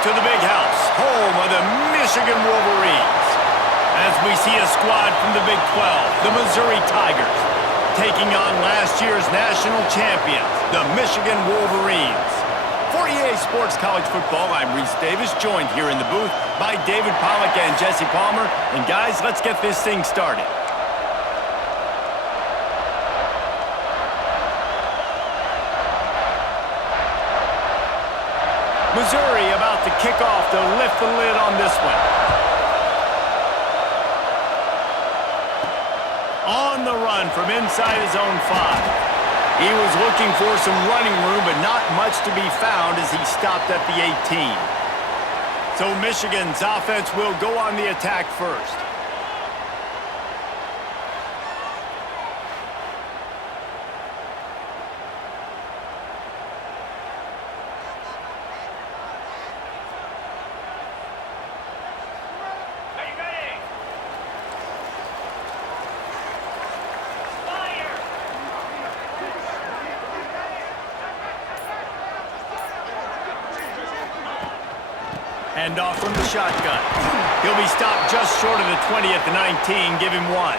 to the big house, home of the Michigan Wolverines. As we see a squad from the Big 12, the Missouri Tigers, taking on last year's national champions, the Michigan Wolverines. For EA Sports College Football, I'm Reese Davis, joined here in the booth by David Pollack and Jesse Palmer. And guys, let's get this thing started. Missouri about to kick off to lift the lid on this one. On the run from inside his own 5. He was looking for some running room, but not much to be found as he stopped at the 18. So Michigan's offense will go on the attack first. Hand off from the shotgun. He'll be stopped just short of the 20 at the 19. Give him 1.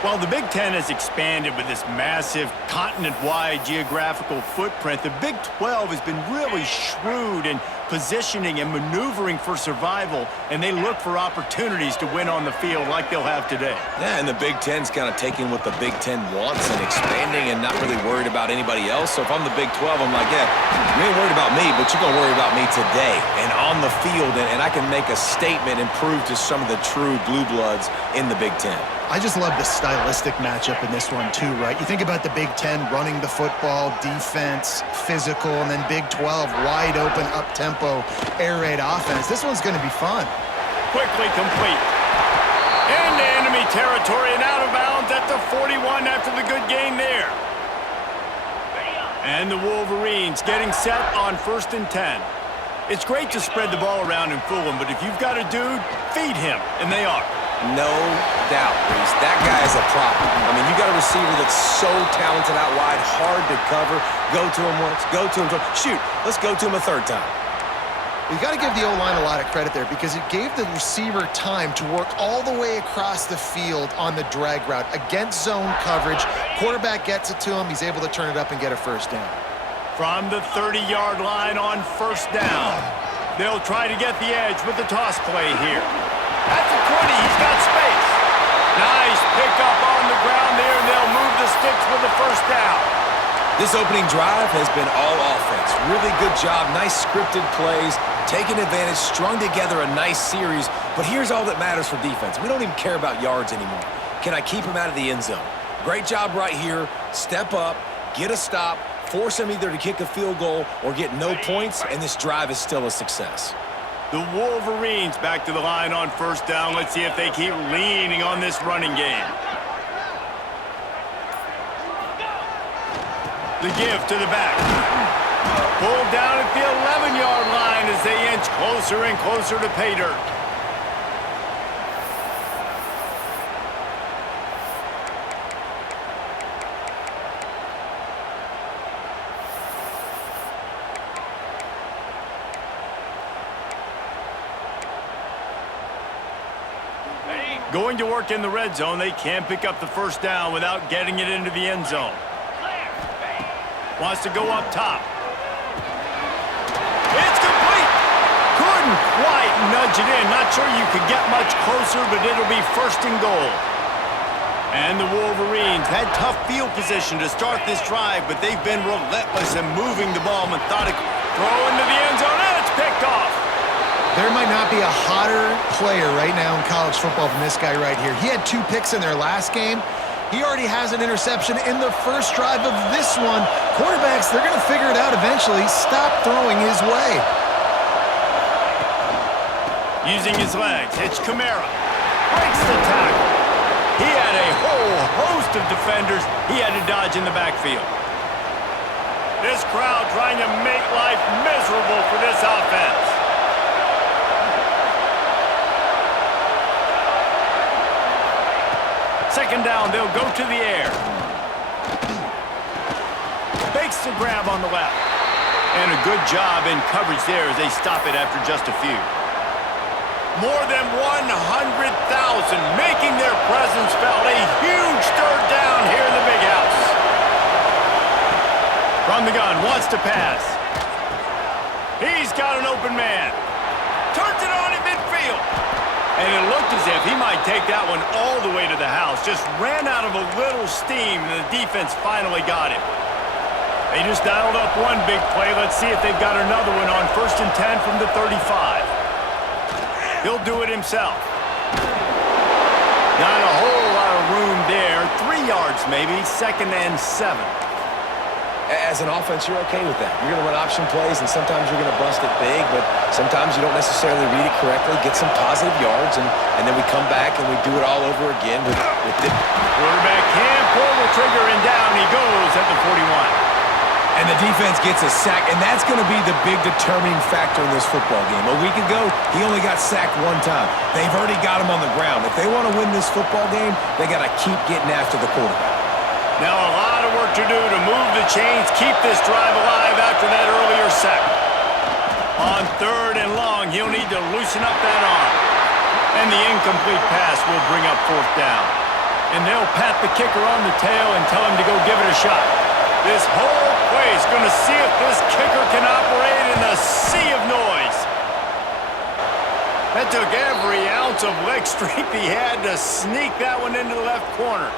While the Big Ten has expanded with this massive continent-wide geographical footprint, the Big 12 has been really shrewd in positioning and maneuvering for survival, and they look for opportunities to win on the field like they'll have today. Yeah, and the Big Ten's kind of taking what the Big Ten wants and expanding and not really worried about anybody else. So if I'm the Big 12, I'm like, yeah, you ain't worried about me, but you're going to worry about me today and on the field, and I can make a statement and prove to some of the true blue bloods in the Big Ten. I just love the stylistic matchup in this one too, right? You think about the Big Ten running the football, defense, physical, and then Big 12 wide open, up-tempo, air raid offense. This one's going to be fun. Quickly complete. Into enemy territory and out of bounds at the 41 after the good gain there. And the Wolverines getting set on 1st and 10. It's great to spread the ball around and fool him, but if you've got a dude, feed him, and they are. No doubt, Reese. That guy is a problem. I mean, you got a receiver that's so talented out wide, hard to cover. Go to him once, go to him twice. Shoot, let's go to him a 3rd time. You got to give the O-line a lot of credit there because it gave the receiver time to work all the way across the field on the drag route against zone coverage. Quarterback gets it to him. He's able to turn it up and get a 1st down. From the 30-yard line on 1st down, they'll try to get the edge with the toss play here. At the 20, he's got space. Nice pickup on the ground there, and they'll move the sticks with the 1st down. This opening drive has been all offense. Really good job, nice scripted plays, taking advantage, strung together a nice series. But here's all that matters for defense. We don't even care about yards anymore. Can I keep him out of the end zone? Great job right here. Step up, get a stop, force him either to kick a field goal or get no points, and this drive is still a success. The Wolverines back to the line on 1st down. Let's see if they keep leaning on this running game. The give to the back. Pulled down at the 11-yard line as they inch closer and closer to pay dirt. Going to work in the red zone. They can't pick up the 1st down without getting it into the end zone. Wants to go up top. It's complete. Couldn't quite nudge it in. Not sure you could get much closer, but it'll be 1st and goal. And the Wolverines had tough field position to start this drive, but they've been relentless in moving the ball methodically. Throw into the end zone, and it's picked off. There might not be a hotter player right now in college football than this guy right here. He had 2 picks in their last game. He already has an interception in the 1st drive of this one. Quarterbacks, they're going to figure it out eventually. Stop throwing his way. Using his legs, it's Kamara. Breaks the tackle. He had a whole host of defenders he had to dodge in the backfield. This crowd trying to make life miserable for this offense. 2nd down, they'll go to the air. Fakes the grab on the left. And a good job in coverage there as they stop it after just a few. More than 100,000 making their presence felt. A huge third down here in the big house. From the gun, wants to pass. He's got an open man. Turns it on in midfield. And it looked as if he might take that one all the way to the house. Just ran out of a little steam, and the defense finally got him. They just dialed up one big play. Let's see if they've got another one on 1st and 10 from the 35. He'll do it himself. Not a whole lot of room there. 3 yards maybe, 2nd and 7. As an offense, you're okay with that. You're going to run option plays, and sometimes you're going to bust it big, but sometimes you don't necessarily read it correctly, get some positive yards, and then we come back and we do it all over again with the quarterback can't pull the trigger, and down he goes at the 41. And the defense gets a sack, and that's going to be the big determining factor in this football game. A week ago, he only got sacked 1 time. They've already got him on the ground. If they want to win this football game, they got to keep getting after the quarterback. Now a lot of work to do to move the chains, keep this drive alive after that earlier sack. On 3rd and long, he'll need to loosen up that arm. And the incomplete pass will bring up 4th down. And they'll pat the kicker on the tail and tell him to go give it a shot. This whole play is going to see if this kicker can operate in the sea of noise. That took every ounce of leg strength he had to sneak that one into the left corner.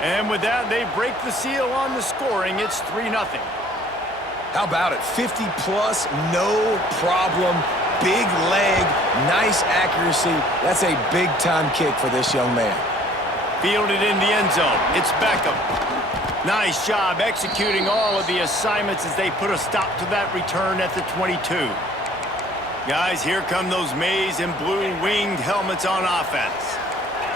And with that, they break the seal on the scoring. It's 3-0. How about it? 50-plus, no problem. Big leg, nice accuracy. That's a big-time kick for this young man. Fielded in the end zone. It's Beckham. Nice job executing all of the assignments as they put a stop to that return at the 22. Guys, here come those maize and blue winged helmets on offense.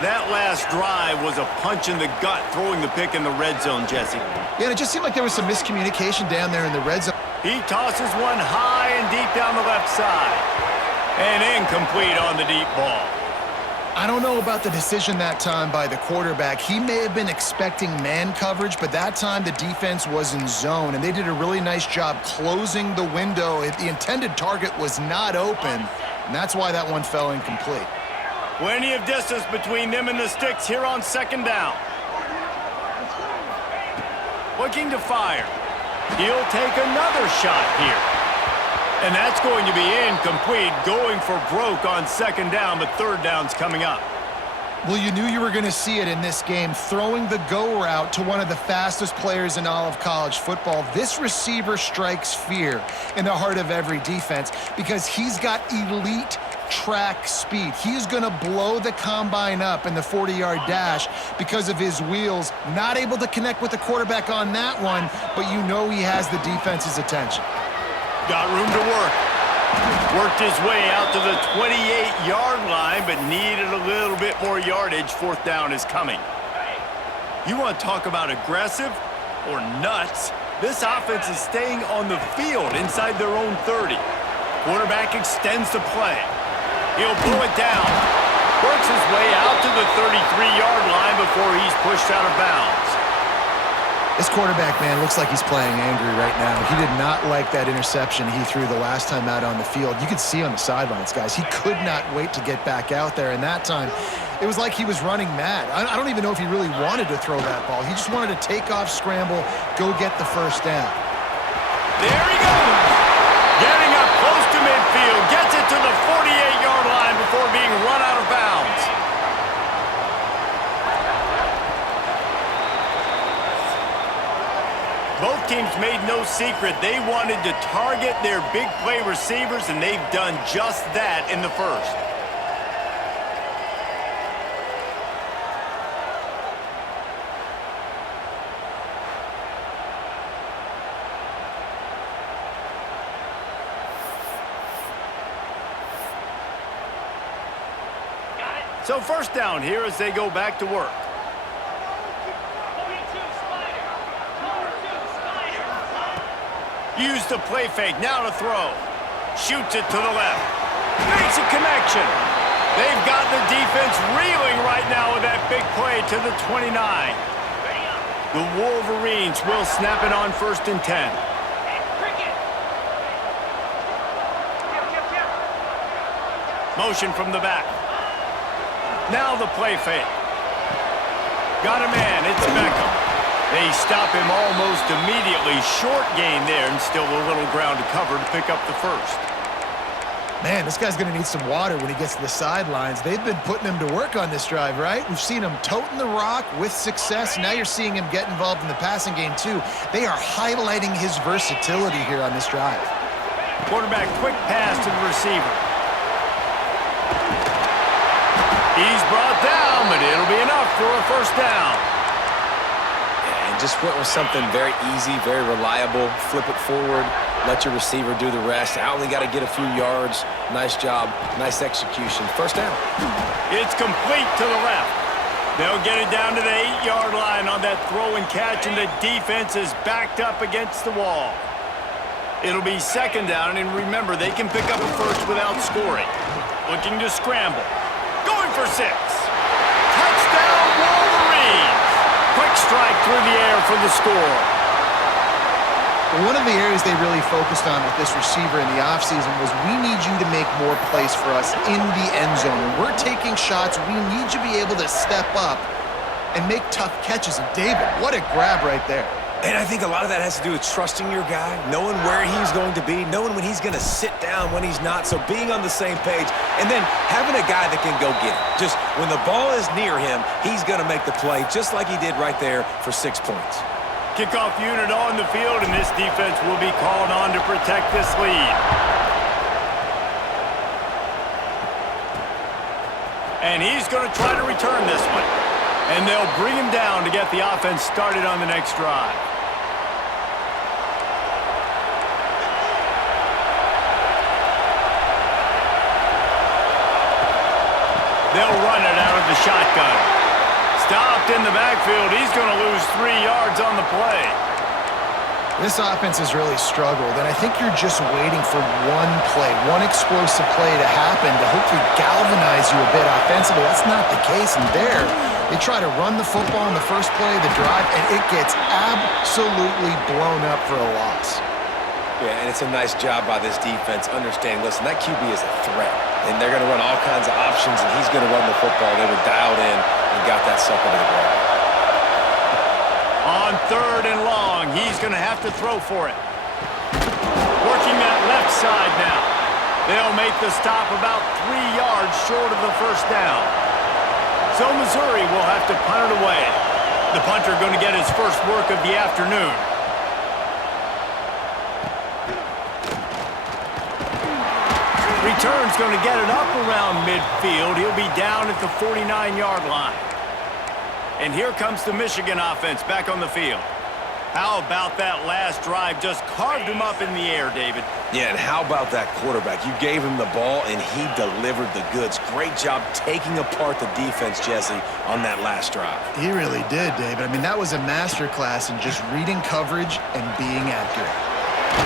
That last drive was a punch in the gut, throwing the pick in the red zone, Jesse. Yeah, and it just seemed like there was some miscommunication down there in the red zone. He tosses one high and deep down the left side. And incomplete on the deep ball. I don't know about the decision that time by the quarterback. He may have been expecting man coverage, but that time the defense was in zone, and they did a really nice job closing the window. The intended target was not open, and that's why that one fell incomplete. Plenty of distance between them and the sticks here on 2nd down. Looking to fire. He'll take another shot here. And that's going to be incomplete, going for broke on 2nd down, but 3rd down's coming up. Well, you knew you were going to see it in this game, throwing the go route to one of the fastest players in all of college football. This receiver strikes fear in the heart of every defense because he's got elite track speed. He's going to blow the combine up in the 40-yard dash because of his wheels. Not able to connect with the quarterback on that one, but you know he has the defense's attention. Got room to work. Worked his way out to the 28-yard line, but needed a little bit more yardage. 4th down is coming. You want to talk about aggressive or nuts? This offense is staying on the field inside their own 30. Quarterback extends the play. He'll blow it down. Works his way out to the 33-yard line before he's pushed out of bounds. This quarterback, man, looks like he's playing angry right now. He did not like that interception he threw the last time out on the field. You could see on the sidelines, guys, he could not wait to get back out there. And that time, it was like he was running mad. I don't even know if he really wanted to throw that ball. He just wanted to take off, scramble, go get the 1st down. There he goes. Getting up close to midfield. Gets it to the 48-yard line before being run out of bounds. Both teams made no secret they wanted to target their big play receivers, and they've done just that in the 1st. So 1st down here as they go back to work. Use the play fake, now to throw. Shoots it to the left. Makes a connection. They've got the defense reeling right now with that big play to the 29. The Wolverines will snap it on 1st and 10. Motion from the back. Now the play fake. Got a man. It's Beckham. They stop him almost immediately. Short gain there, and still a little ground to cover to pick up the first. Man, this guy's going to need some water when he gets to the sidelines. They've been putting him to work on this drive, right? We've seen him toting the rock with success. Now you're seeing him get involved in the passing game, too. They are highlighting his versatility here on this drive. Quarterback quick pass to the receiver. He's brought down, but it'll be enough for a first down. And just went with something very easy, very reliable. Flip it forward. Let your receiver do the rest. I only got to get a few yards. Nice job. Nice execution. First down. It's complete to the left. They'll get it down to the 8-yard line on that throw and catch, and the defense is backed up against the wall. It'll be second down, and remember, they can pick up a first without scoring. Looking to scramble. Going for 6. Touchdown, Wolverines! Quick strike through the air for the score. One of the areas they really focused on with this receiver in the offseason was we need you to make more plays for us in the end zone. When we're taking shots, we need you to be able to step up and make tough catches. And David, what a grab right there. And I think a lot of that has to do with trusting your guy, knowing where he's going to be, knowing when he's going to sit down, when he's not. So being on the same page, and then having a guy that can go get it. Just when the ball is near him, he's going to make the play, just like he did right there for 6 points. Kickoff unit on the field, and this defense will be called on to protect this lead. And he's going to try to return this one. And they'll bring him down to get the offense started on the next drive. They'll run it out of the shotgun. Stopped in the backfield. He's going to lose 3 yards on the play. This offense has really struggled, and I think you're just waiting for one play, one explosive play to happen to hopefully galvanize you a bit offensively. That's not the case, and there, they try to run the football in the first play of the drive, and it gets absolutely blown up for a loss. Yeah, and it's a nice job by this defense. Understand, listen, that QB is a threat, and they're going to run all kinds of options, and he's going to run the football. They were dialed in and got that sucker to the ground. On 3rd and long, he's going to have to throw for it. Working that left side now. They'll make the stop about 3 yards short of the first down. So Missouri will have to punt it away. The punter going to get his first work of the afternoon. Return's going to get it up around midfield. He'll be down at the 49-yard line. And here comes the Michigan offense back on the field. How about that last drive? Just carved him up in the air, David. Yeah, and how about that quarterback? You gave him the ball, and he delivered the goods. Great job taking apart the defense, Jesse, on that last drive. He really did, David. I mean, that was a masterclass in just reading coverage and being accurate.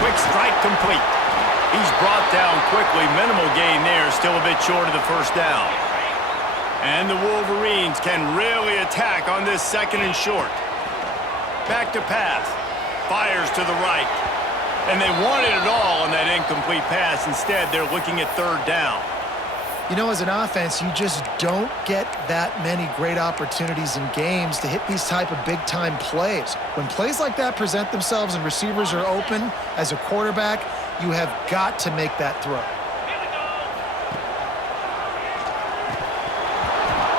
Quick strike complete. He's brought down quickly. Minimal gain there, still a bit short of the first down. And the Wolverines can really attack on this 2nd and short. Back to pass. Fires to the right. And they wanted it all on that incomplete pass. Instead, they're looking at 3rd down. You know, as an offense, you just don't get that many great opportunities in games to hit these type of big-time plays. When plays like that present themselves and receivers are open, as a quarterback, you have got to make that throw.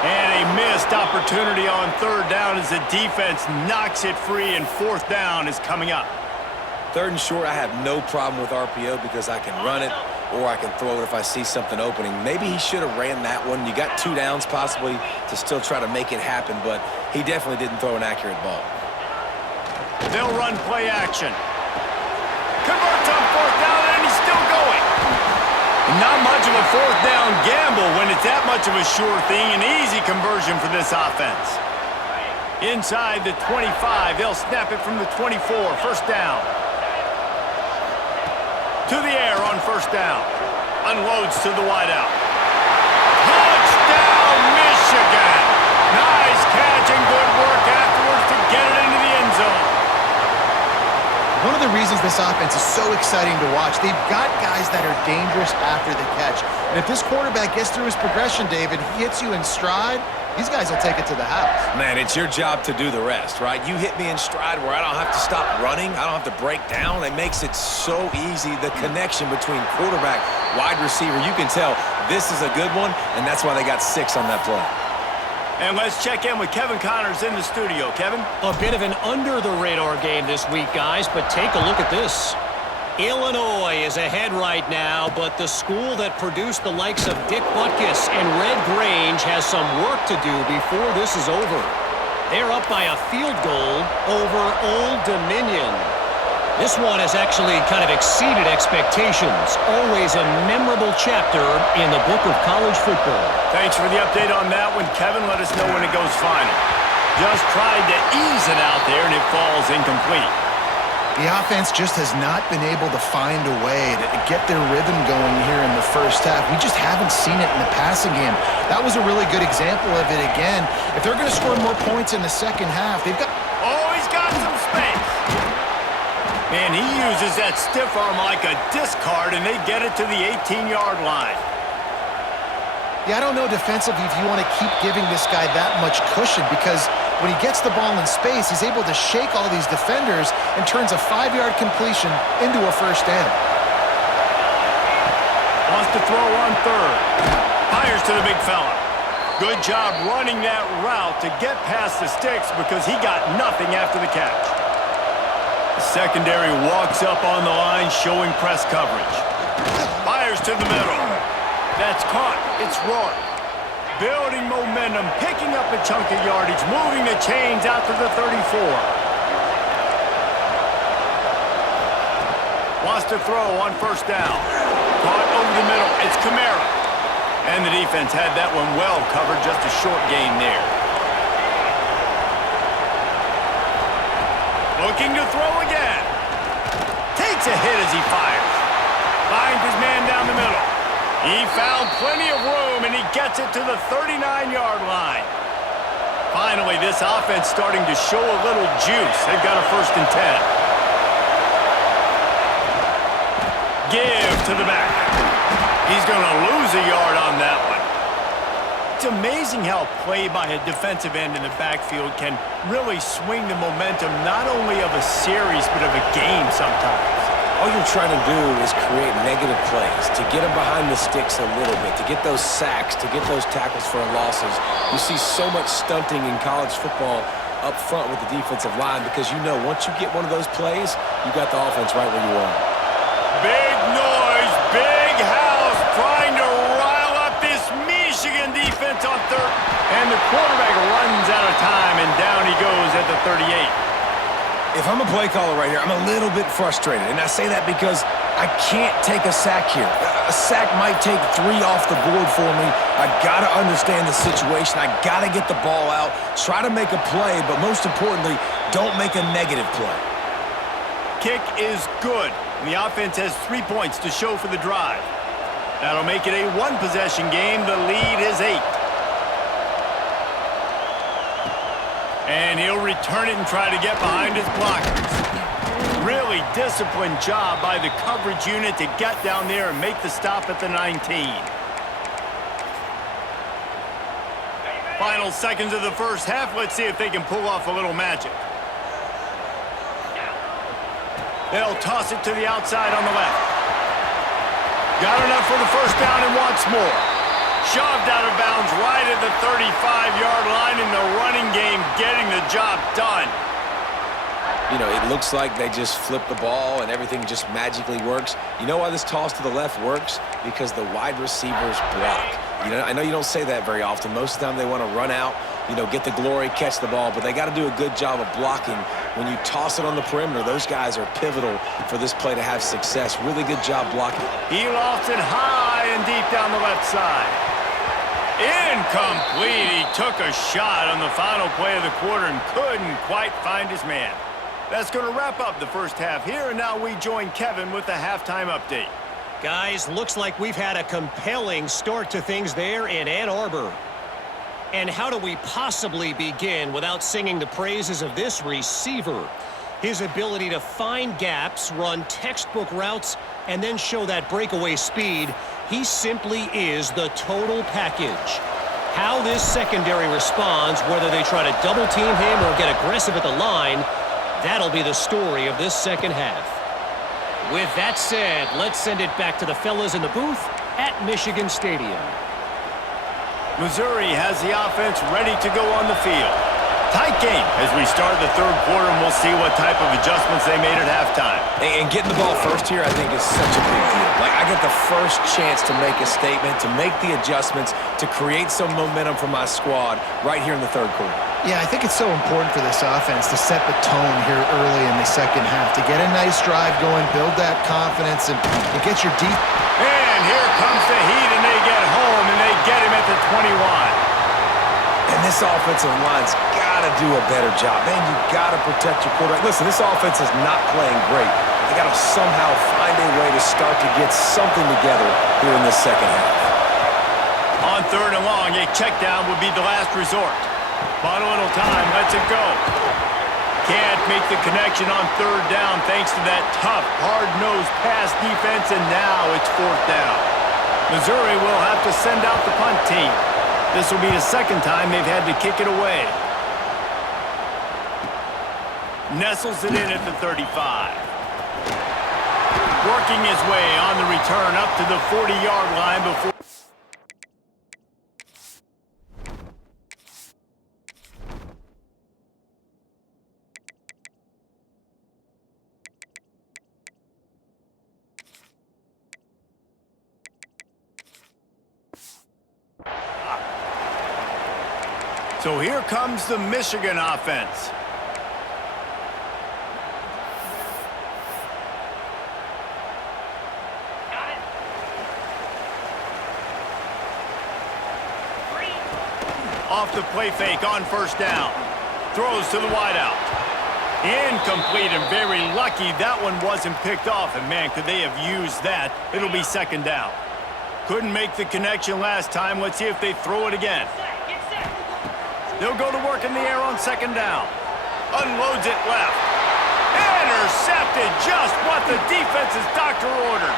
And a missed opportunity on 3rd down as the defense knocks it free, and 4th down is coming up. 3rd and short, I have no problem with RPO because I can run it or I can throw it if I see something opening. Maybe he should have ran that one. You got 2 downs possibly to still try to make it happen, but he definitely didn't throw an accurate ball. They'll run play action. Converts on 4th down, and he's still going. Not much of a 4th down gamble when it's that much of a sure thing. An easy conversion for this offense. Inside the 25, they'll snap it from the 24. First down. To the air on 1st down. Unloads to the wideout. Touchdown, Michigan! Nice catch and good work afterwards to get it into the end zone. One of the reasons this offense is so exciting to watch, they've got guys that are dangerous after the catch. And if this quarterback gets through his progression, David, he hits you in stride, these guys will take it to the house. Man, it's your job to do the rest, right? You hit me in stride where I don't have to stop running. I don't have to break down. It makes it so easy, the connection between quarterback, wide receiver. You can tell this is a good one, and that's why they got 6 on that play. And let's check in with Kevin Connors in the studio. Kevin? A bit of an under-the-radar game this week, guys, but take a look at this. Illinois is ahead right now, but the school that produced the likes of Dick Butkus and Red Grange has some work to do before this is over. They're up by a field goal over Old Dominion. This one has actually kind of exceeded expectations. Always a memorable chapter in the book of college football. Thanks for the update on that one, Kevin. Let us know when it goes final. Just tried to ease it out there, and it falls incomplete. The offense just has not been able to find a way to get their rhythm going here in the first half. We just haven't seen it in the passing game. That was a really good example of it again. If they're going to score more points in the second half, they've got... Oh, he's got some space. Man, he uses that stiff arm like a discard, and they get it to the 18-yard line. Yeah, I don't know defensively if you want to keep giving this guy that much cushion, because when he gets the ball in space, he's able to shake all these defenders and turns a 5-yard completion into a first down. Wants to throw on third. Fires to the big fella. Good job running that route to get past the sticks because he got nothing after the catch. The secondary walks up on the line showing press coverage. Fires to the middle. That's caught. It's Rourke. Building momentum, picking up a chunk of yardage, moving the chains out to the 34. Wants to throw on first down. Caught over the middle. It's Kamara. And the defense had that one well covered. Just a short gain there. Looking to throw again. Takes a hit as he fires. Finds his man down the middle. He found plenty of room, and he gets it to the 39-yard line. Finally, this offense starting to show a little juice. They've got a 1st and 10. Give to the back. He's going to lose a yard on that one. It's amazing how play by a defensive end in the backfield can really swing the momentum not only of a series but of a game sometimes. All you're trying to do is create negative plays, to get them behind the sticks a little bit, to get those sacks, to get those tackles for losses. You see so much stunting in college football up front with the defensive line because you know once you get one of those plays, you got the offense right where you want it. Big noise, big house, trying to rile up this Michigan defense on third. And the quarterback runs out of time, and down he goes at the 38. If I'm a play caller right here, I'm a little bit frustrated. And I say that because I can't take a sack here. A sack might take 3 off the board for me. I got to understand the situation. I got to get the ball out, try to make a play, but most importantly, don't make a negative play. Kick is good. And the offense has 3 points to show for the drive. That'll make it a 1-possession game. The lead is 8. And he'll return it and try to get behind his blockers. Really disciplined job by the coverage unit to get down there and make the stop at the 19. Final seconds of the first half. Let's see if they can pull off a little magic. They'll toss it to the outside on the left. Got enough for the first down and wants more. Shoved out of bounds right at the 35-yard line in the running game, getting the job done. You know, it looks like they just flip the ball and everything just magically works. You know why this toss to the left works? Because the wide receivers block. You know, I know you don't say that very often. Most of the time they want to run out, you know, get the glory, catch the ball, but they got to do a good job of blocking. When you toss it on the perimeter, those guys are pivotal for this play to have success. Really good job blocking. He lofts it high and deep down the left side. Incomplete. He took a shot on the final play of the quarter and couldn't quite find his man. That's going to wrap up the first half here, and now we join Kevin with the halftime update. Guys, looks like we've had a compelling start to things there in Ann Arbor. And how do we possibly begin without singing the praises of this receiver? His ability to find gaps, run textbook routes, and then show that breakaway speed, he simply is the total package. How this secondary responds, whether they try to double-team him or get aggressive at the line, that'll be the story of this second half. With that said, let's send it back to the fellas in the booth at Michigan Stadium. Missouri has the offense ready to go on the field. Tight game as we start the third quarter, and we'll see what type of adjustments they made at halftime. And getting the ball first here, I think, is such a big deal. Like, I get the first chance to make a statement, to make the adjustments, to create some momentum for my squad right here in the third quarter. Yeah, I think it's so important for this offense to set the tone here early in the second half, to get a nice drive going, build that confidence, and get your deep. And here comes the heat, and they get home, and they get him at the 21. And this offensive line's got to do a better job. Man, you got to protect your quarterback. Listen, this offense is not playing great. They got to somehow find a way to start to get something together here in this second half. On third and long, a check down would be the last resort. But a little time, lets it go. Can't make the connection on third down thanks to that tough, hard-nosed pass defense, and now it's fourth down. Missouri will have to send out the punt team. This will be the second time they've had to kick it away. Nestles it in at the 35. Working his way on the return up to the 40-yard line before... So here comes the Michigan offense. Off the play fake on first down. Throws to the wideout. Incomplete, and very lucky that one wasn't picked off. And man, could they have used that. It'll be second down. Couldn't make the connection last time. Let's see if they throw it again. They'll go to work in the air on second down. Unloads it left. Intercepted, just what the defense's doctor ordered.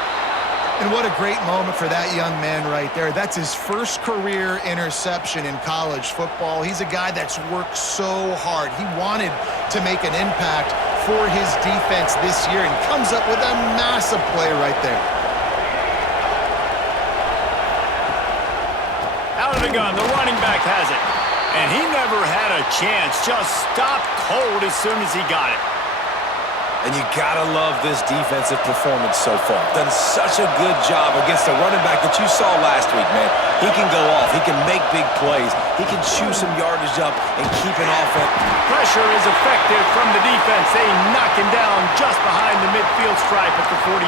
And what a great moment for that young man right there. That's his first career interception in college football. He's a guy that's worked so hard. He wanted to make an impact for his defense this year and comes up with a massive play right there. Out of the gun, the running back has it. And he never had a chance, just stopped cold as soon as he got it. And you gotta love this defensive performance so far. Done such a good job against the running back that you saw last week, man. He can go off. He can make big plays. He can chew some yardage up and keep an offense. Pressure is effective from the defense. They knock him down just behind the midfield stripe at the 48.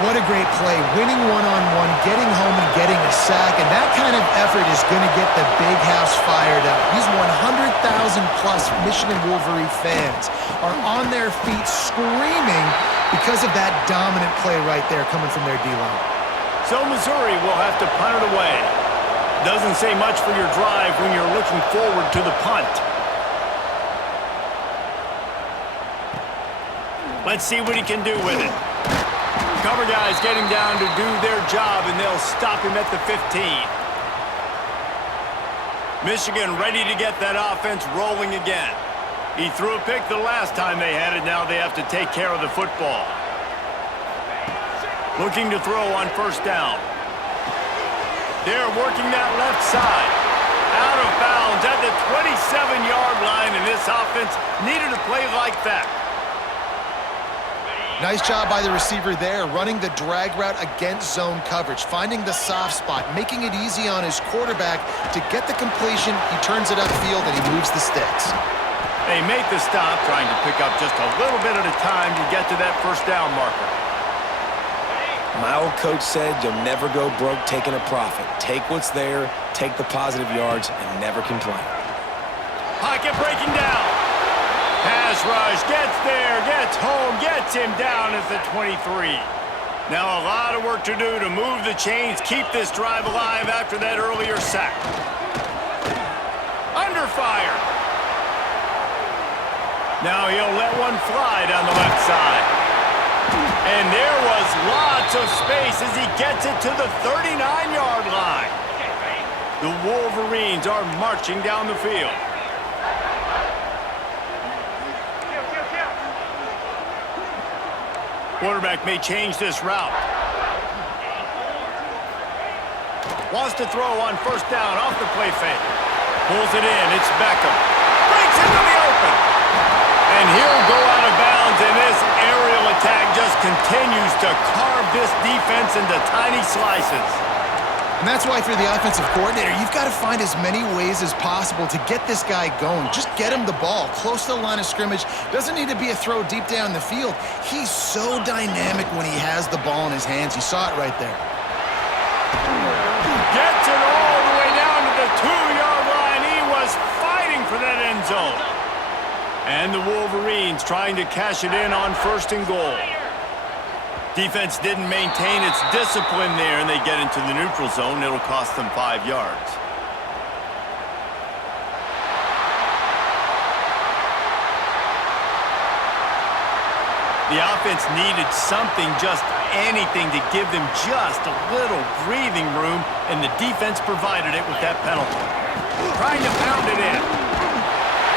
What a great play, winning one-on-one, getting home and getting a sack, and that kind of effort is going to get the big house fired up. These 100,000-plus Michigan Wolverine fans are on their feet screaming because of that dominant play right there coming from their D-line. So Missouri will have to punt it away. Doesn't say much for your drive when you're looking forward to the punt. Let's see what he can do with it. Cover guys getting down to do their job, and they'll stop him at the 15. Michigan ready to get that offense rolling again. He threw a pick the last time they had it. Now they have to take care of the football. Looking to throw on first down. They're working that left side. Out of bounds at the 27-yard line, and this offense needed a play like that. Nice job by the receiver there, running the drag route against zone coverage, finding the soft spot, making it easy on his quarterback to get the completion. He turns it upfield, and he moves the sticks. They make the stop, trying to pick up just a little bit at a time to get to that first down marker. My old coach said you'll never go broke taking a profit. Take what's there, take the positive yards, and never complain. Pocket breaking down. Pass rush, gets there, gets home, gets him down at the 23. Now a lot of work to do to move the chains, keep this drive alive after that earlier sack. Under fire. Now he'll let one fly down the left side. And there was lots of space as he gets it to the 39-yard line. The Wolverines are marching down the field. Quarterback may change this route. Wants to throw on first down off the play fake. Pulls it in. It's Beckham. Breaks into the open. And he'll go out of bounds, and this aerial attack just continues to carve this defense into tiny slices. And that's why, for the offensive coordinator, you've got to find as many ways as possible to get this guy going. Just get him the ball close to the line of scrimmage. Doesn't need to be a throw deep down the field. He's so dynamic when he has the ball in his hands. You saw it right there. Gets it all the way down to the 2-yard line. He was fighting for that end zone. And the Wolverines trying to cash it in on first and goal. Defense didn't maintain its discipline there, and they get into the neutral zone. It'll cost them 5 yards. The offense needed something, just anything, to give them just a little breathing room, and the defense provided it with that penalty. Trying to pound it in.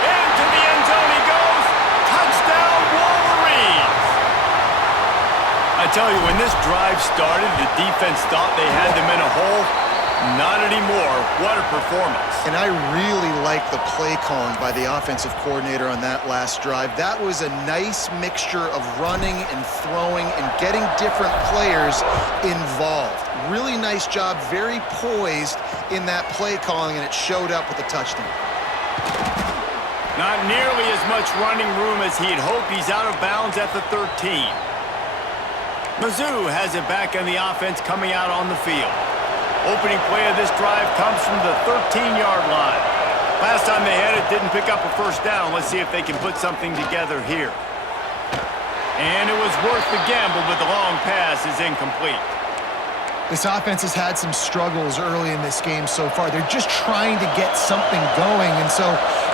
Into the end zone he goes. Touchdown, Wolverines! I tell you, when this drive started, the defense thought they had them in a hole. Not anymore. What a performance. And I really like the play calling by the offensive coordinator on that last drive. That was a nice mixture of running and throwing and getting different players involved. Really nice job, very poised in that play calling, and it showed up with a touchdown. Not nearly as much running room as he'd hoped. He's out of bounds at the 13. Mizzou has it back on the offense coming out on the field. Opening play of this drive comes from the 13-yard line. Last time they had it, didn't pick up a first down. Let's see if they can put something together here. And it was worth the gamble, but the long pass is incomplete. This offense has had some struggles early in this game so far. They're just trying to get something going, and so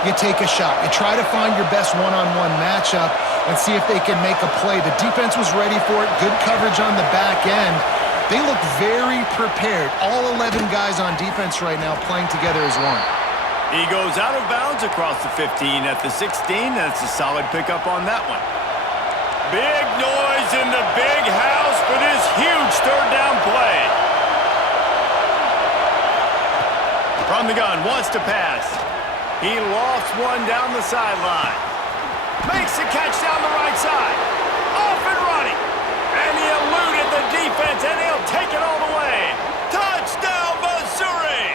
you take a shot. You try to find your best one-on-one matchup and see if they can make a play. The defense was ready for it. Good coverage on the back end. They look very prepared. All 11 guys on defense right now playing together as one. He goes out of bounds across the 15 at the 16. That's a solid pickup on that one. Big noise in the big house for this huge third down play. From the gun, wants to pass. He lost one down the sideline. Makes the catch down the right side. Off and running. And he eluded the defense, and he'll take it all the way. Touchdown, Missouri!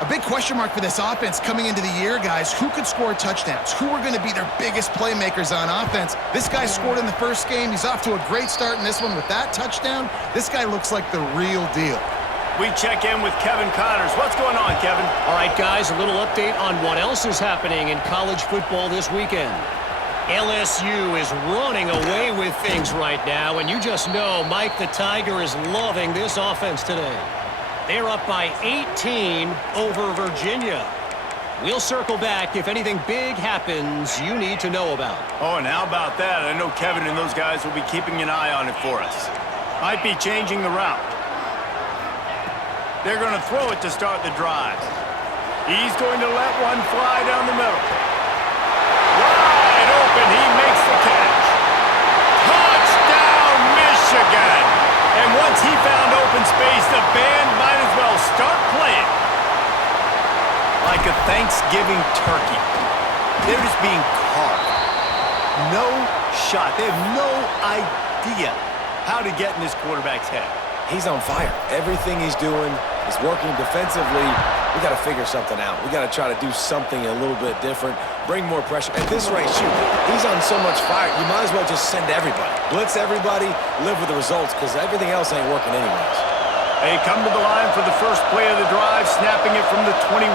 A big question mark for this offense coming into the year, guys. Who could score touchdowns? Who are going to be their biggest playmakers on offense? This guy scored in the first game. He's off to a great start in this one with that touchdown. This guy looks like the real deal. We check in with Kevin Connors. What's going on, Kevin? All right, guys, a little update on what else is happening in college football this weekend. LSU is running away with things right now, and you just know Mike the Tiger is loving this offense today. They're up by 18 over Virginia. We'll circle back if anything big happens you need to know about. Oh, and how about that? I know Kevin and those guys will be keeping an eye on it for us. Might be changing the route. They're going to throw it to start the drive. He's going to let one fly down the middle. Wide open, he makes the catch. Touchdown, Michigan! And once he found open space, the band might as well start playing. Like a Thanksgiving turkey. They're just being carved. No shot. They have no idea how to get in this quarterback's head. He's on fire. Everything he's doing is working defensively. We got to figure something out. We got to try to do something a little bit different. Bring more pressure. At this rate, shoot, he's on so much fire, you might as well just send everybody. Blitz everybody, live with the results, because everything else ain't working anyways. They come to the line for the first play of the drive, snapping it from the 21.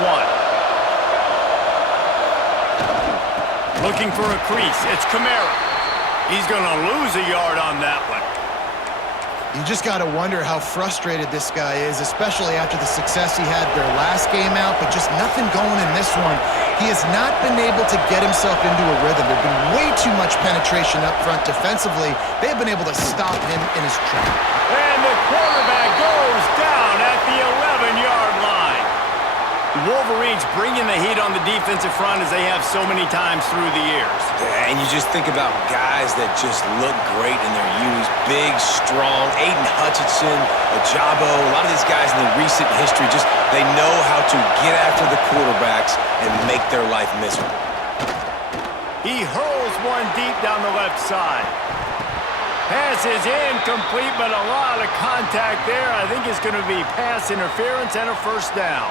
Looking for a crease. It's Kamara. He's going to lose a yard on that one. You just got to wonder how frustrated this guy is, especially after the success he had their last game out, but just nothing going in this one. He has not been able to get himself into a rhythm. There's been way too much penetration up front defensively. They've been able to stop him in his track. And the quarterback goes down at the 11-yard line. The Wolverines bringing the heat on the defensive front as they have so many times through the years. Yeah, and you just think about guys that just look great in their youth. Big, strong, Aiden Hutchinson, Ajabo, a lot of these guys in the recent history, just they know how to get after the quarterbacks and make their life miserable. He hurls one deep down the left side. Pass is incomplete, but a lot of contact there. I think it's going to be pass interference and a first down.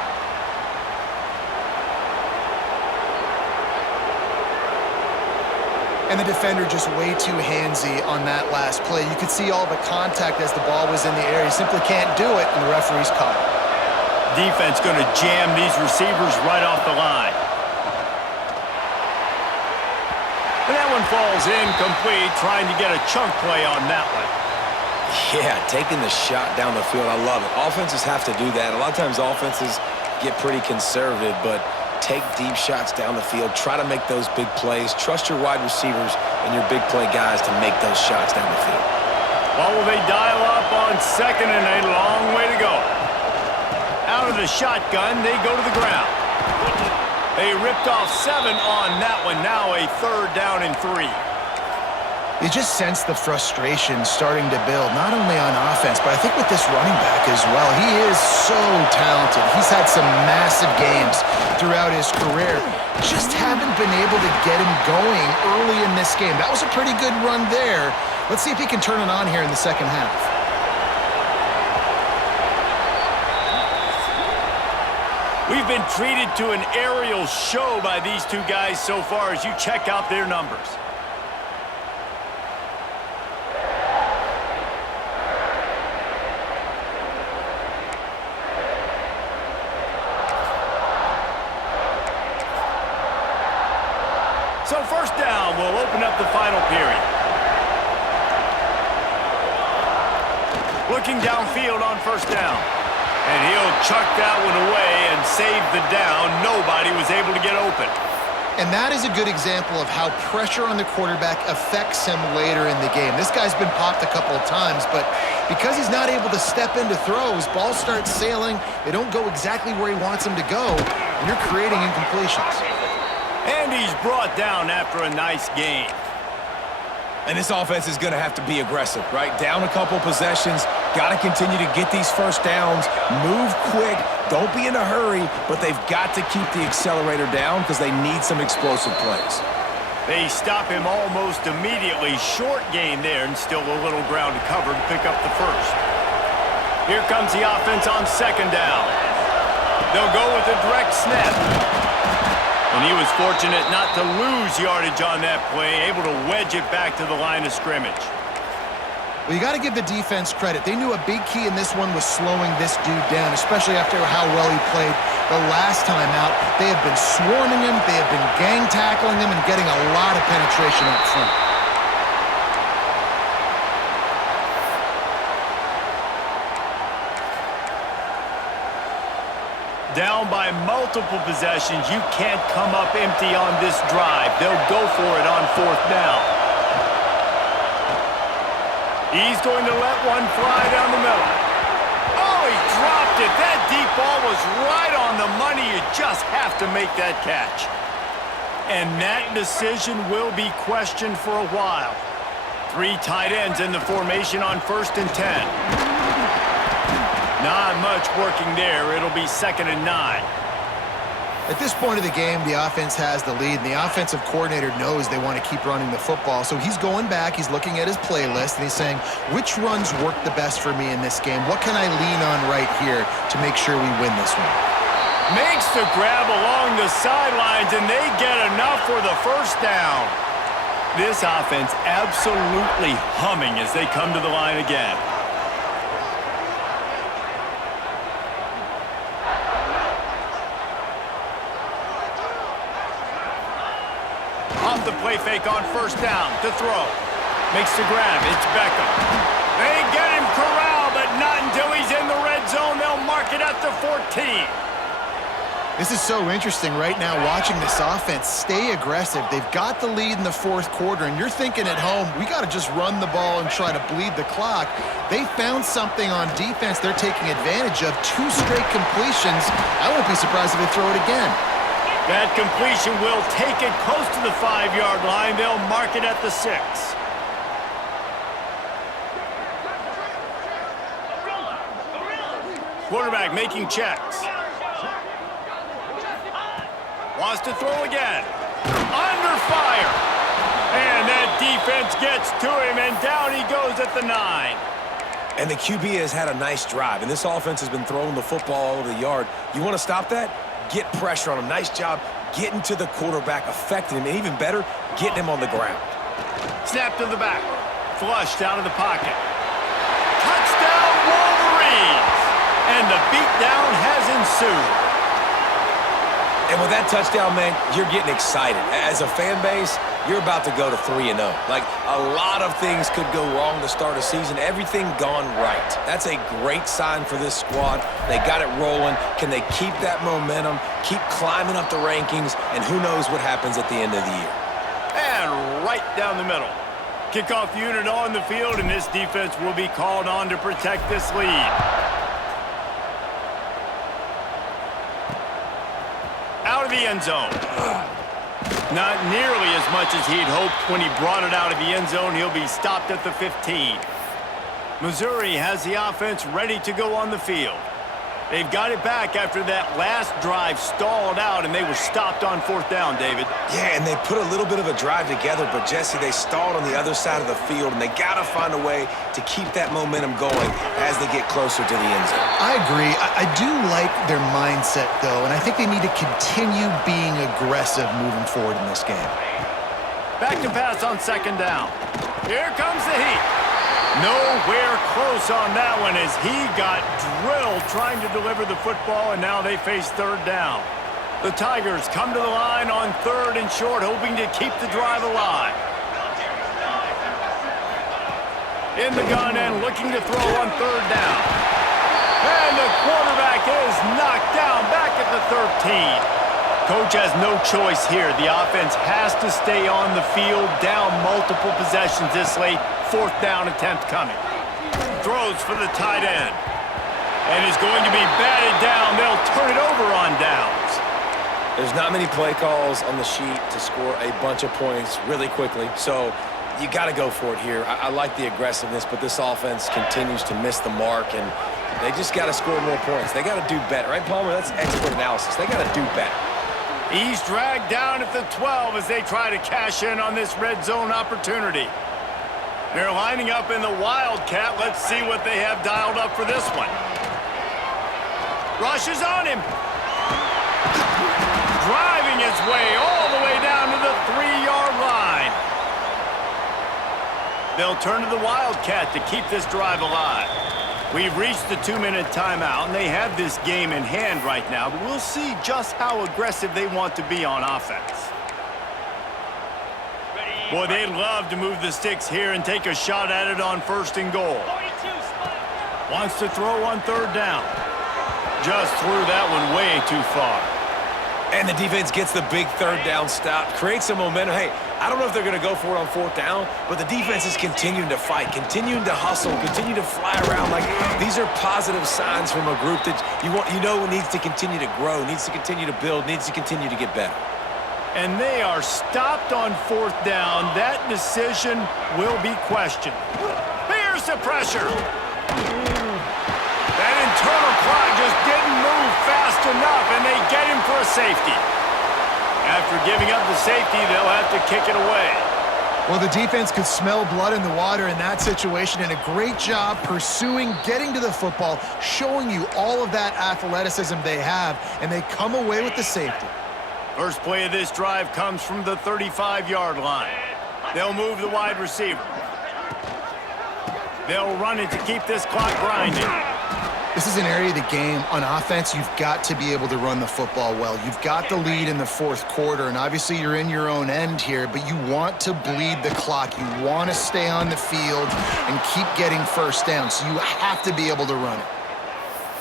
And the defender just way too handsy on that last play. You could see all the contact as the ball was in the air. He simply can't do it, and the referee's caught it. Defense going to jam these receivers right off the line. And that one falls incomplete, trying to get a chunk play on that one. Yeah, taking the shot down the field, I love it. Offenses have to do that. A lot of times offenses get pretty conservative, but take deep shots down the field. Try to make those big plays. Trust your wide receivers and your big play guys to make those shots down the field. Well, will they dial up on second and a long way to go? Out of the shotgun, they go to the ground. They ripped off 7 on that one. Now a 3rd down and 3. You just sense the frustration starting to build, not only on offense, but I think with this running back as well. He is so talented. He's had some massive games throughout his career. Just haven't been able to get him going early in this game. That was a pretty good run there. Let's see if he can turn it on here in the second half. We've been treated to an aerial show by these two guys so far as you check out their numbers. So first down will open up the final period. Looking downfield on first down. And he'll chuck that one away and save the down. Nobody was able to get open. And that is a good example of how pressure on the quarterback affects him later in the game. This guy's been popped a couple of times, but because he's not able to step into throws, balls start sailing. They don't go exactly where he wants them to go, and you're creating incompletions. And he's brought down after a nice game. And this offense is going to have to be aggressive, right? Down a couple possessions, got to continue to get these first downs, move quick, don't be in a hurry, but they've got to keep the accelerator down because they need some explosive plays. They stop him almost immediately. Short gain there and still a little ground to cover to pick up the first. Here comes the offense on second down. They'll go with a direct snap. And he was fortunate not to lose yardage on that play, able to wedge it back to the line of scrimmage. Well, you got to give the defense credit. They knew a big key in this one was slowing this dude down, especially after how well he played the last time out. They have been swarming him, they have been gang tackling him, and getting a lot of penetration up front. Down by multiple possessions, you can't come up empty on this drive. They'll go for it on fourth down. He's going to let one fly down the middle. Oh, he dropped it. That deep ball was right on the money. You just have to make that catch. And that decision will be questioned for a while. 3 tight ends in the formation on 1st and 10. Not much working there. It'll be 2nd and 9. At this point of the game, the offense has the lead, and the offensive coordinator knows they want to keep running the football. So he's going back, he's looking at his playlist, and he's saying, which runs work the best for me in this game? What can I lean on right here to make sure we win this one? Makes the grab along the sidelines, and they get enough for the first down. This offense absolutely humming as they come to the line again. Off the play fake on 1st down to throw. Makes the grab. It's Beckham. They get him corralled, but not until he's in the red zone. They'll mark it at the 14. This is so interesting right now watching this offense stay aggressive. They've got the lead in the fourth quarter, and you're thinking at home, we got to just run the ball and try to bleed the clock. They found something on defense they're taking advantage of. 2 straight completions. I won't be surprised if they throw it again. That completion will take it close to the 5-yard line. They'll mark it at the 6. Quarterback making checks. Wants to throw again. Under fire. And that defense gets to him, and down he goes at the 9. And the QB has had a nice drive, and this offense has been throwing the football all over the yard. You want to stop that? Get pressure on him. Nice job getting to the quarterback, affecting him, and even better, getting him on the ground. Snap to the back. Flushed out of the pocket. Touchdown, Wolverines! And the beatdown has ensued. And with that touchdown, man, you're getting excited. As a fan base, you're about to go to 3-0. Like, a lot of things could go wrong to start a season. Everything gone right. That's a great sign for this squad. They got it rolling. Can they keep that momentum, keep climbing up the rankings, and who knows what happens at the end of the year. And right down the middle. Kickoff unit on the field, and this defense will be called on to protect this lead. Out of the end zone. Not nearly as much as he'd hoped when he brought it out of the end zone. He'll be stopped at the 15. Missouri has the offense ready to go on the field. They've got it back after that last drive stalled out, and they were stopped on 4th down, David. Yeah, and they put a little bit of a drive together, but, Jesse, they stalled on the other side of the field, and they got to find a way to keep that momentum going as they get closer to the end zone. I agree. I do like their mindset, though, and I think they need to continue being aggressive moving forward in this game. Back to pass on 2nd down. Here comes the heat. Nowhere close on that one as he got drilled trying to deliver the football, and now they face 3rd down. The Tigers come to the line on 3rd and short, hoping to keep the drive alive. In the gun and looking to throw on 3rd down. And the quarterback is knocked down back at the 13. Coach has no choice here. The offense has to stay on the field, down multiple possessions this late. 4th down attempt coming. Throws for the tight end. And is going to be batted down. They'll turn it over on downs. There's not many play calls on the sheet to score a bunch of points really quickly, so you got to go for it here. I like the aggressiveness, but this offense continues to miss the mark, and they just got to score more points. They got to do better, right, Palmer? That's expert analysis. They got to do better. He's dragged down at the 12 as they try to cash in on this red zone opportunity. They're lining up in the Wildcat. Let's see what they have dialed up for this one. Rush is on him. Driving his way all the way down to the 3-yard line. They'll turn to the Wildcat to keep this drive alive. We've reached the 2-minute timeout, and they have this game in hand right now, but we'll see just how aggressive they want to be on offense. Boy, they'd love to move the sticks here and take a shot at it on 1st and goal. Wants to throw on 3rd down. Just threw that one way too far. And the defense gets the big 3rd down stop, creates some momentum. Hey, I don't know if they're going to go for it on 4th down, but the defense is continuing to fight, continuing to hustle, continue to fly around. Like, these are positive signs from a group that you know needs to continue to grow, needs to continue to build, needs to continue to get better. And they are stopped on 4th down. That decision will be questioned. Here's the pressure. That internal clock just didn't move fast enough, and they get him for a safety. After giving up the safety, they'll have to kick it away. Well, the defense could smell blood in the water in that situation, and a great job pursuing, getting to the football, showing you all of that athleticism they have, and they come away with the safety. First play of this drive comes from the 35-yard line. They'll move the wide receiver. They'll run it to keep this clock grinding. This is an area of the game. On offense, you've got to be able to run the football well. You've got the lead in the fourth quarter, and obviously you're in your own end here, but you want to bleed the clock. You want to stay on the field and keep getting first down, so you have to be able to run it.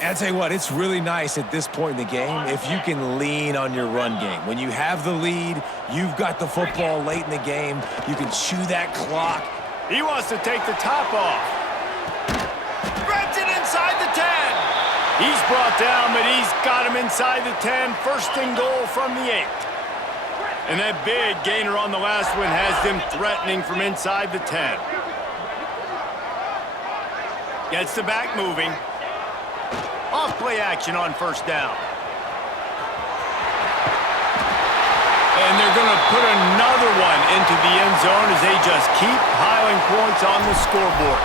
And I'll tell you what, it's really nice at this point in the game if you can lean on your run game. When you have the lead, you've got the football late in the game, you can chew that clock. He wants to take the top off. Spreads it inside the 10. He's brought down, but he's got him inside the 10. First and goal from the 8. And that big gainer on the last one has them threatening from inside the 10. Gets the back moving. Off play action on first down. And they're going to put another one into the end zone as they just keep piling points on the scoreboard.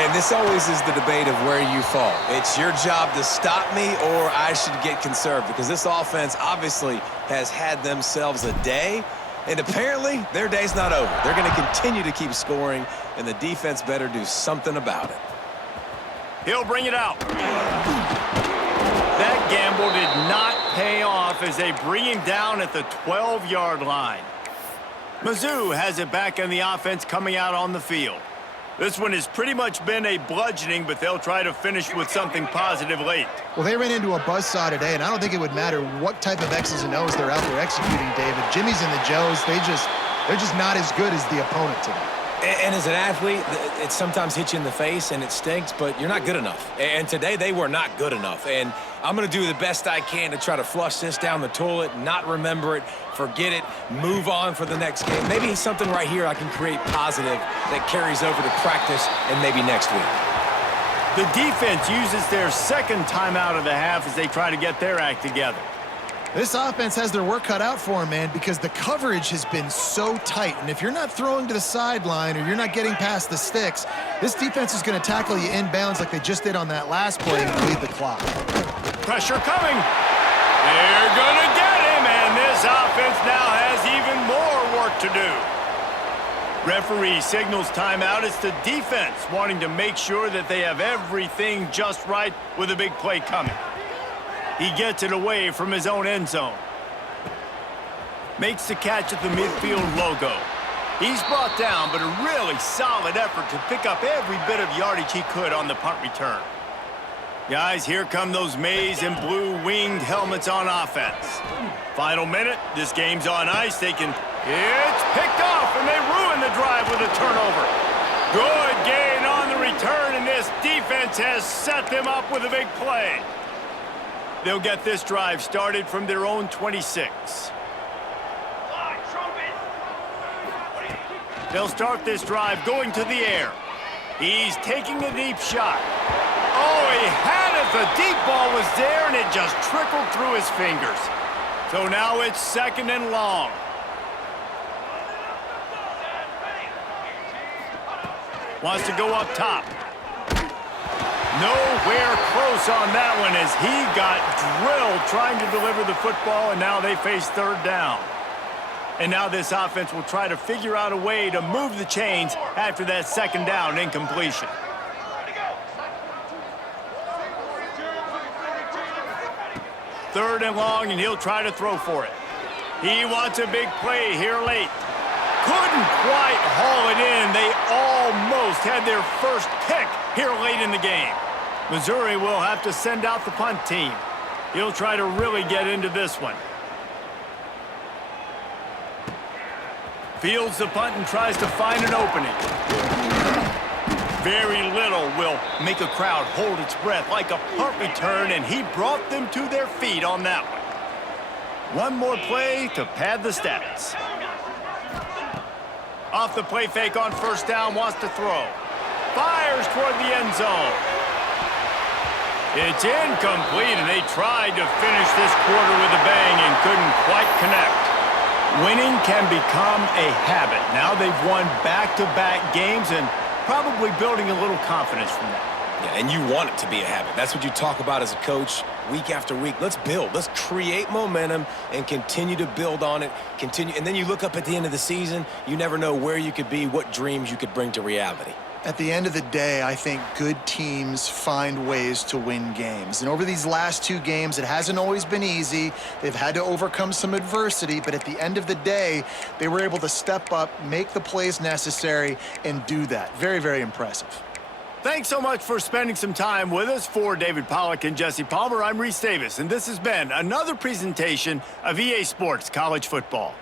And this always is the debate of where you fall. It's your job to stop me or I should get conserved, because this offense obviously has had themselves a day, and apparently their day's not over. They're going to continue to keep scoring, and the defense better do something about it. He'll bring it out. That gamble did not pay off as they bring him down at the 12-yard line. Mizzou has it back in the offense coming out on the field. This one has pretty much been a bludgeoning, but they'll try to finish with something positive late. Well, they ran into a buzzsaw today, and I don't think it would matter what type of X's and O's they're out there executing, David. Jimmy's and the Joes, they're just not as good as the opponent today. And as an athlete, it sometimes hits you in the face and it stinks, but you're not good enough. And today they were not good enough. And I'm going to do the best I can to try to flush this down the toilet, not remember it, forget it, move on for the next game. Maybe something right here I can create positive that carries over to practice and maybe next week. The defense uses their second timeout of the half as they try to get their act together. This offense has their work cut out for them, man, because the coverage has been so tight. And if you're not throwing to the sideline or you're not getting past the sticks, this defense is going to tackle you inbounds like they just did on that last play and bleed the clock. Pressure coming. They're going to get him, and this offense now has even more work to do. Referee signals timeout. It's the defense wanting to make sure that they have everything just right with a big play coming. He gets it away from his own end zone. Makes the catch at the midfield logo. He's brought down, but a really solid effort to pick up every bit of yardage he could on the punt return. Guys, here come those maize and blue winged helmets on offense. Final minute, this game's on ice. It's picked off, and they ruin the drive with a turnover. Good gain on the return, and this defense has set them up with a big play. They'll get this drive started from their own 26. They'll start this drive going to the air. He's taking a deep shot. Oh, he had it. The deep ball was there, and it just trickled through his fingers. So now it's second and long. Wants to go up top. Nowhere close on that one as he got drilled trying to deliver the football, and now they face third down. And now this offense will try to figure out a way to move the chains after that second down incompletion. Third and long, and he'll try to throw for it. He wants a big play here late. Couldn't quite haul it in. They almost had their first pick here late in the game. Missouri will have to send out the punt team. He'll try to really get into this one. Fields the punt and tries to find an opening. Very little will make a crowd hold its breath like a punt return, and he brought them to their feet on that one. One more play to pad the stats. Off the play fake on first down, wants to throw. Fires toward the end zone. It's incomplete, and they tried to finish this quarter with a bang and couldn't quite connect. Winning can become a habit. Now they've won back-to-back games and probably building a little confidence from that. Yeah, and you want it to be a habit. That's what you talk about as a coach week after week. Let's build. Let's create momentum and continue to build on it. And then you look up at the end of the season, you never know where you could be, what dreams you could bring to reality. At the end of the day, I think good teams find ways to win games. And over these last 2 games, it hasn't always been easy. They've had to overcome some adversity, but at the end of the day, they were able to step up, make the plays necessary, and do that. Very, very impressive. Thanks so much for spending some time with us. For David Pollack and Jesse Palmer, I'm Reese Davis, and this has been another presentation of EA Sports College Football.